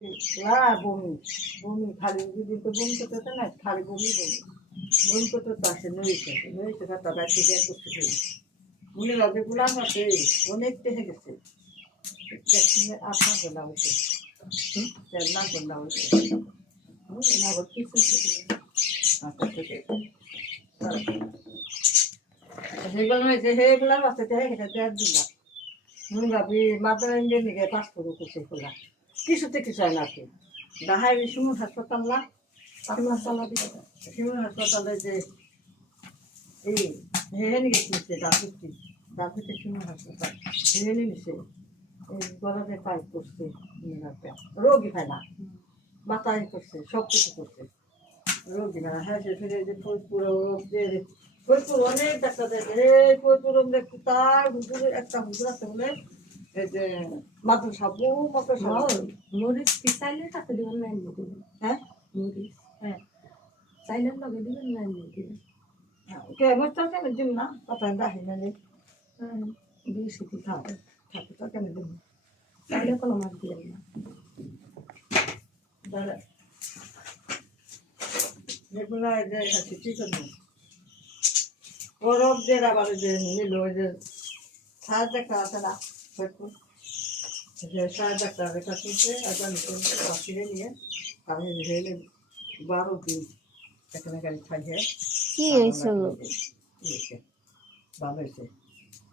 না বমি বমি খালি যদি তো বমি করতে হতো না খালি বমি বমি বমি করতে হতো আসে নইছে কথা গাছ থেকে করতে পারি মনে রাখবে গুলাম আছে অনেক টেহে গেছে আপনার গোলা হয়েছে না গোলা হয়েছে আবার কিছু সেগুলো হয়েছে সেগুলার বাচ্চা টেহে গেছে 1.5 লাখ মনে ভাবি মাদার ইন্ডিয়ান নিয়ে পাসপোর্ট করছে খোলা কিছুতে কিছু হয় না কি ডাহাই শিমুল হাসপাতাল না শিমুল হাসপাতালে যে এই হেনে গেছে দাঁতিতে শিমুল হাসপাতাল হেনে নিছে এই গলাতে পাইপ করছে রোগী হয় না মাথায় করছে সব কিছু করছে রোগী না হ্যাঁ সে ফিরে যে ফরিদপুর ফরিদপুর অনেক ডাক্তার দেখে হে ফরিদপুর তার হুজুর একটা হুজুর আছে বলে এই যে মাদ্রাসা বহু মাদ্রাসা মরিচ কি চাইলে তাকে দিবেন না এনে দিবেন হ্যাঁ মরিচ হ্যাঁ চাইলে লগে দিবেন না এনে দিবেন কে বলতে কেন দিন না কথা দেখি না যে বেশি দিতে থাকে থাকে তো কেন দিন চাইলে কোনো মাছ দিবেন না দাদা যেগুলো যে আছে ঠিক আছে গরবদের আবার যে নিল ওই যে সার দেখা আছে না যে সার ডাক্তারের কাছে একবার বাসিরে নিয়ে আমি রেলে 12 দিন এখানে গাড়ি খাইয়ে কি হয়েছিল ভালো হয়েছে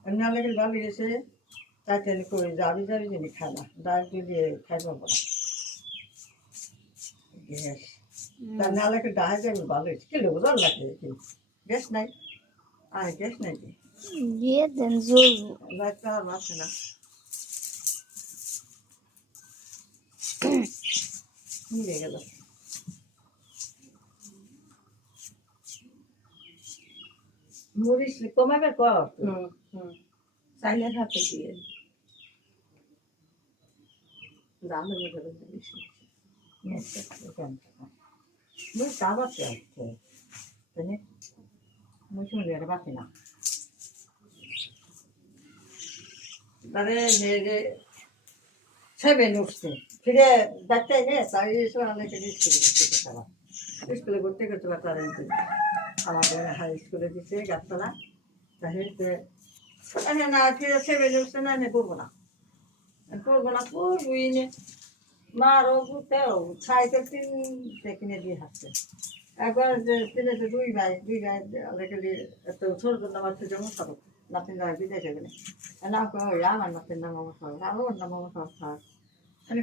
এমনি আলাদা ভালো হয়েছে তাকে করে যাবি জিনিস খায় না ডাল দিয়ে খাই পাবো না গ্যাস তার না লাগে ডাল যাবে ভালো হয়েছে কি লোক জল লাগে গ্যাস নাই আর গ্যাস নাই দিয়ে দেন জোর লাইট পাওয়ার আছে না নিয়ে গেল মরিচ কমাবে কর চাইলে হাতে দিয়ে জাল হয়ে যাবে বেশি muy sábado tenés mucho de vacina তারে যে সেভেন উঠছে ফিরে দেখতে নে তাই এসে অনেকে স্কুলে ভর্তি করতে পারে আমাদের হাই স্কুলে দিচ্ছে গাছতলা তাহলে না ফিরে সেভেন উঠছে না নে পড়বো না পড়বই নে মারও ঘুরতেও সাইকেল 3 কিনে দিয়ে হাসছে একবার যে কিনে যে দুই ভাই এত ছোট নাম আছে যেমন সড়ক নাতিন বিদেশে গেলে নাম আমার নাতির নাম আমার সড়ক আরও নাম আমার সড়ক আমি